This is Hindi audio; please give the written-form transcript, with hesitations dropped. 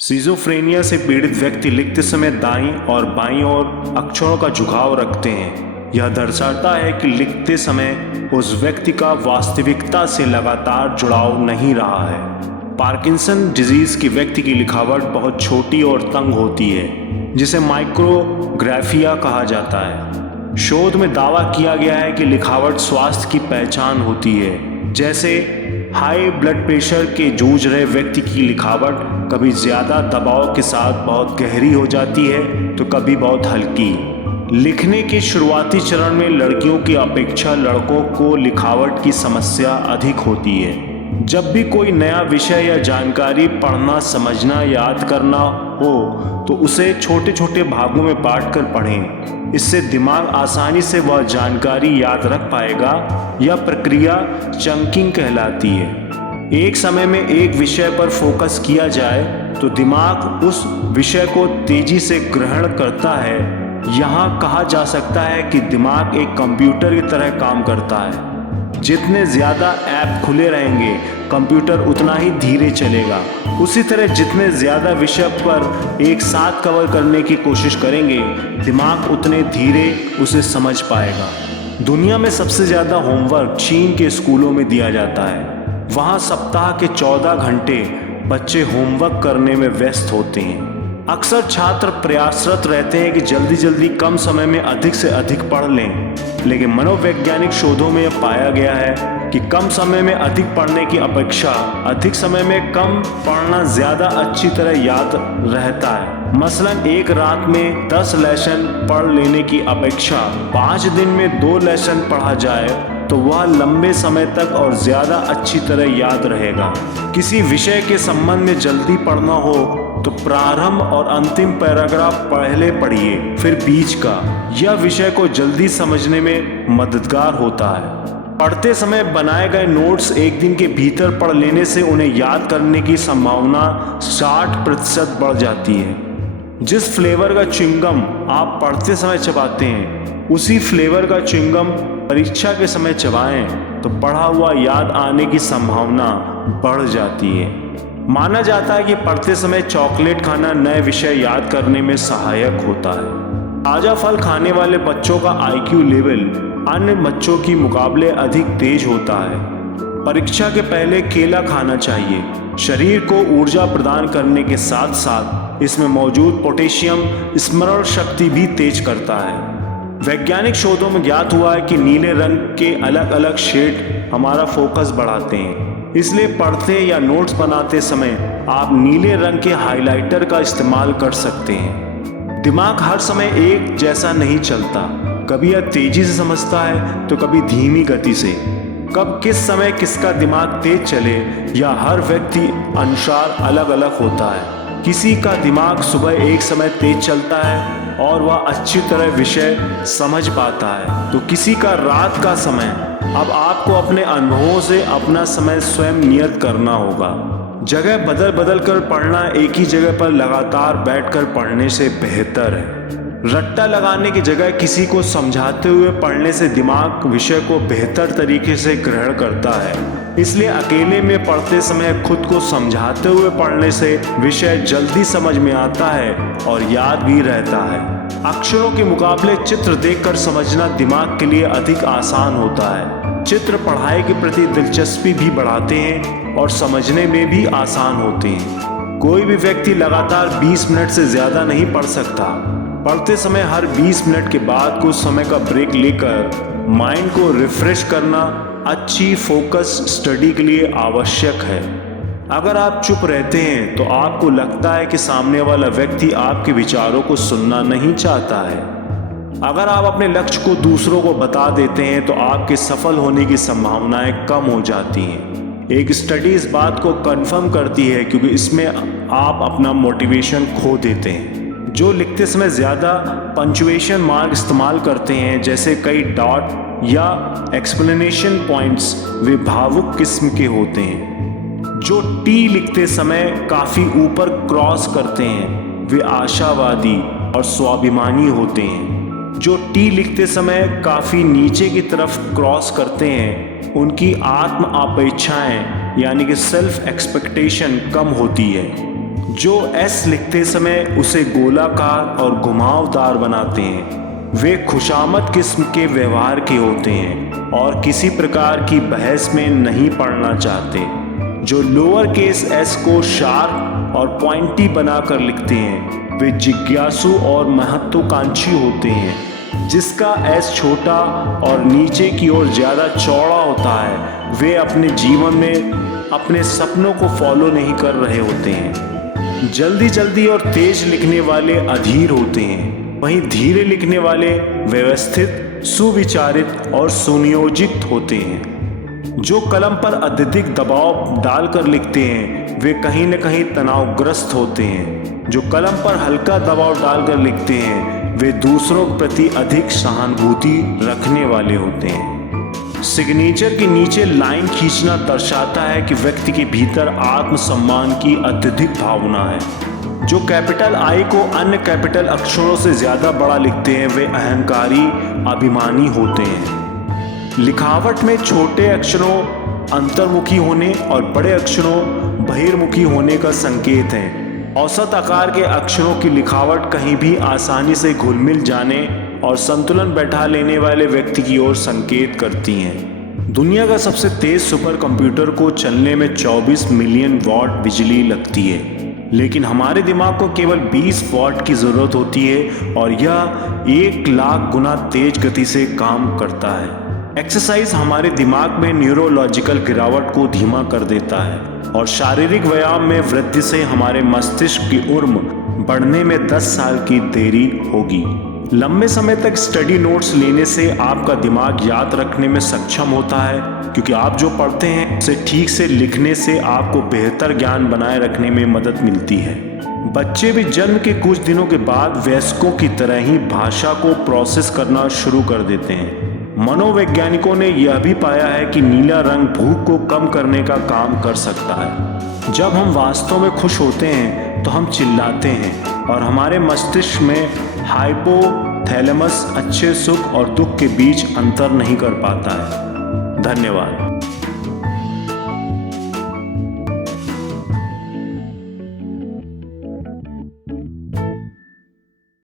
सिजोफ्रेनिया से पीड़ित व्यक्ति लिखते समय दाईं और बाईं ओर अक्षरों का झुकाव रखते हैं। यह दर्शाता है कि लिखते समय उस व्यक्ति का वास्तविकता से लगातार जुड़ाव नहीं रहा है। पार्किंसन डिजीज की व्यक्ति की लिखावट बहुत छोटी और तंग होती है, जिसे माइक्रोग्राफिया कहा जाता है। शोध में दावा किया गया है कि लिखावट स्वास्थ्य की पहचान होती है। जैसे हाई ब्लड प्रेशर के जूझ रहे व्यक्ति की लिखावट कभी ज़्यादा दबाव के साथ बहुत गहरी हो जाती है तो कभी बहुत हल्की। लिखने के शुरुआती चरण में लड़कियों की अपेक्षा लड़कों को लिखावट की समस्या अधिक होती है। जब भी कोई नया विषय या जानकारी पढ़ना, समझना, याद करना हो तो उसे छोटे छोटे भागों में बांट कर पढ़ें। इससे दिमाग आसानी से वह जानकारी याद रख पाएगा। यह प्रक्रिया चंकिंग कहलाती है। एक समय में एक विषय पर फोकस किया जाए तो दिमाग उस विषय को तेजी से ग्रहण करता है। यहाँ कहा जा सकता है कि दिमाग एक कंप्यूटर की तरह काम करता है। जितने ज़्यादा ऐप खुले रहेंगे कंप्यूटर उतना ही धीरे चलेगा। उसी तरह जितने ज़्यादा विषय पर एक साथ कवर करने की कोशिश करेंगे दिमाग उतने धीरे उसे समझ पाएगा। दुनिया में सबसे ज़्यादा होमवर्क चीन के स्कूलों में दिया जाता है। वहाँ सप्ताह के 14 घंटे बच्चे होमवर्क करने में व्यस्त होते हैं। अक्सर छात्र प्रयासरत रहते हैं कि जल्दी जल्दी कम समय में अधिक से अधिक पढ़ लें, लेकिन मनोवैज्ञानिक शोधों में यह पाया गया है कि कम समय में अधिक पढ़ने की अपेक्षा अधिक समय में कम पढ़ना ज़्यादा अच्छी तरह याद रहता है। मसलन एक रात में 10 लेसन पढ़ लेने की अपेक्षा 5 दिन में 2 लेसन पढ़ा जाए तो वह लंबे समय तक और ज़्यादा अच्छी तरह याद रहेगा। किसी विषय के संबंध में जल्दी पढ़ना हो तो प्रारंभ और अंतिम पैराग्राफ पहले पढ़िए, फिर बीच का। यह विषय को जल्दी समझने में मददगार होता है। पढ़ते समय बनाए गए नोट्स एक दिन के भीतर पढ़ लेने से उन्हें याद करने की संभावना 60% बढ़ जाती है। जिस फ्लेवर का च्युइंगम आप पढ़ते समय चबाते हैं उसी फ्लेवर का च्युइंगम परीक्षा के समय चबाएं तो पढ़ा हुआ याद आने की संभावना बढ़ जाती है। माना जाता है कि पढ़ते समय चॉकलेट खाना नए विषय याद करने में सहायक होता है। ताज़ा फल खाने वाले बच्चों का IQ लेवल अन्य बच्चों की मुकाबले अधिक तेज होता है। परीक्षा के पहले केला खाना चाहिए। शरीर को ऊर्जा प्रदान करने के साथ साथ इसमें मौजूद पोटेशियम स्मरण शक्ति भी तेज करता है। वैज्ञानिक शोधों में ज्ञात हुआ है कि नीले रंग के अलग अलग शेड हमारा फोकस बढ़ाते हैं। इसलिए पढ़ते या नोट्स बनाते समय आप नीले रंग के हाइलाइटर का इस्तेमाल कर सकते हैं। दिमाग हर समय एक जैसा नहीं चलता। कभी यह तेजी से समझता है तो कभी धीमी गति से। कब किस समय किसका दिमाग तेज चले या हर व्यक्ति अनुसार अलग अलग होता है। किसी का दिमाग सुबह एक समय तेज चलता है और वह अच्छी तरह विषय समझ पाता है, तो किसी का रात का समय। अब आपको अपने अनुभवों से अपना समय स्वयं नियत करना होगा। जगह बदल बदल कर पढ़ना एक ही जगह पर लगातार बैठकर पढ़ने से बेहतर है। रट्टा लगाने की जगह किसी को समझाते हुए पढ़ने से दिमाग विषय को बेहतर तरीके से ग्रहण करता है। इसलिए अकेले में पढ़ते समय खुद को समझाते हुए पढ़ने से विषय जल्दी समझ में आता है और याद भी रहता है। अक्षरों के मुकाबले चित्र देखकर समझना दिमाग के लिए अधिक आसान होता है। चित्र पढ़ाई के प्रति दिलचस्पी भी बढ़ाते हैं और समझने में भी आसान होते हैं। कोई भी व्यक्ति लगातार 20 मिनट से ज़्यादा नहीं पढ़ सकता। पढ़ते समय हर 20 मिनट के बाद कुछ समय का ब्रेक लेकर माइंड को रिफ्रेश करना अच्छी फोकस स्टडी के लिए आवश्यक है। अगर आप चुप रहते हैं तो आपको लगता है कि सामने वाला व्यक्ति आपके विचारों को सुनना नहीं चाहता है। अगर आप अपने लक्ष्य को दूसरों को बता देते हैं तो आपके सफल होने की संभावनाएं कम हो जाती हैं। एक स्टडी इस बात को कंफर्म करती है क्योंकि इसमें आप अपना मोटिवेशन खो देते हैं। जो लिखते समय ज़्यादा पंक्चुएशन मार्क इस्तेमाल करते हैं, जैसे कई डॉट या एक्सप्लेनेशन पॉइंट्स, वे भावुक किस्म के होते हैं। जो टी लिखते समय काफ़ी ऊपर क्रॉस करते हैं वे आशावादी और स्वाभिमानी होते हैं। जो टी लिखते समय काफ़ी नीचे की तरफ क्रॉस करते हैं उनकी आत्म अपेक्षाएं यानी कि सेल्फ एक्सपेक्टेशन कम होती है। जो एस लिखते समय उसे गोलाकार और घुमावदार बनाते हैं वे खुशामद किस्म के व्यवहार के होते हैं और किसी प्रकार की बहस में नहीं पड़ना चाहते। जो लोअर केस एस को शार्प और पॉइंटी बनाकर लिखते हैं वे जिज्ञासु और महत्वाकांक्षी होते हैं। जिसका एस छोटा और नीचे की ओर ज़्यादा चौड़ा होता है वे अपने जीवन में अपने सपनों को फॉलो नहीं कर रहे होते हैं। जल्दी जल्दी और तेज लिखने वाले अधीर होते हैं, वहीं धीरे लिखने वाले व्यवस्थित, सुविचारित और सुनियोजित होते हैं। जो कलम पर अत्यधिक दबाव डालकर लिखते हैं वे कहीं न कहीं तनावग्रस्त होते हैं। जो कलम पर हल्का दबाव डालकर लिखते हैं वे दूसरों के प्रति अधिक सहानुभूति रखने वाले होते हैं। सिग्नेचर के नीचे लाइन खींचना दर्शाता है कि व्यक्ति के भीतर आत्मसम्मान की अत्यधिक भावना है। जो कैपिटल आई को अन्य कैपिटल अक्षरों से ज़्यादा बड़ा लिखते हैं वे अहंकारी, अभिमानी होते हैं। लिखावट में छोटे अक्षरों अंतर्मुखी होने और बड़े अक्षरों बहिर्मुखी होने का संकेत है। औसत आकार के अक्षरों की लिखावट कहीं भी आसानी से घुल मिल जाने और संतुलन बैठा लेने वाले व्यक्ति की ओर संकेत करती हैं। दुनिया का सबसे तेज सुपर कंप्यूटर को चलने में 24 मिलियन वॉट बिजली लगती है, लेकिन हमारे दिमाग को केवल 20 वॉट की ज़रूरत होती है और यह 1 लाख गुना तेज गति से काम करता है। एक्सरसाइज हमारे दिमाग में न्यूरोलॉजिकल गिरावट को धीमा कर देता है और शारीरिक व्यायाम में वृद्धि से हमारे मस्तिष्क की उम्र बढ़ने में 10 साल की देरी होगी। लंबे समय तक स्टडी नोट्स लेने से आपका दिमाग याद रखने में सक्षम होता है, क्योंकि आप जो पढ़ते हैं उसे ठीक से लिखने से आपको बेहतर ज्ञान बनाए रखने में मदद मिलती है। बच्चे भी जन्म के कुछ दिनों के बाद वयस्कों की तरह ही भाषा को प्रोसेस करना शुरू कर देते हैं। मनोवैज्ञानिकों ने यह भी पाया है कि नीला रंग भूख को कम करने का काम कर सकता है। जब हम वास्तव में खुश होते हैं तो हम चिल्लाते हैं और हमारे मस्तिष्क में हाइपोथैलेमस अच्छे सुख और दुख के बीच अंतर नहीं कर पाता है। धन्यवाद।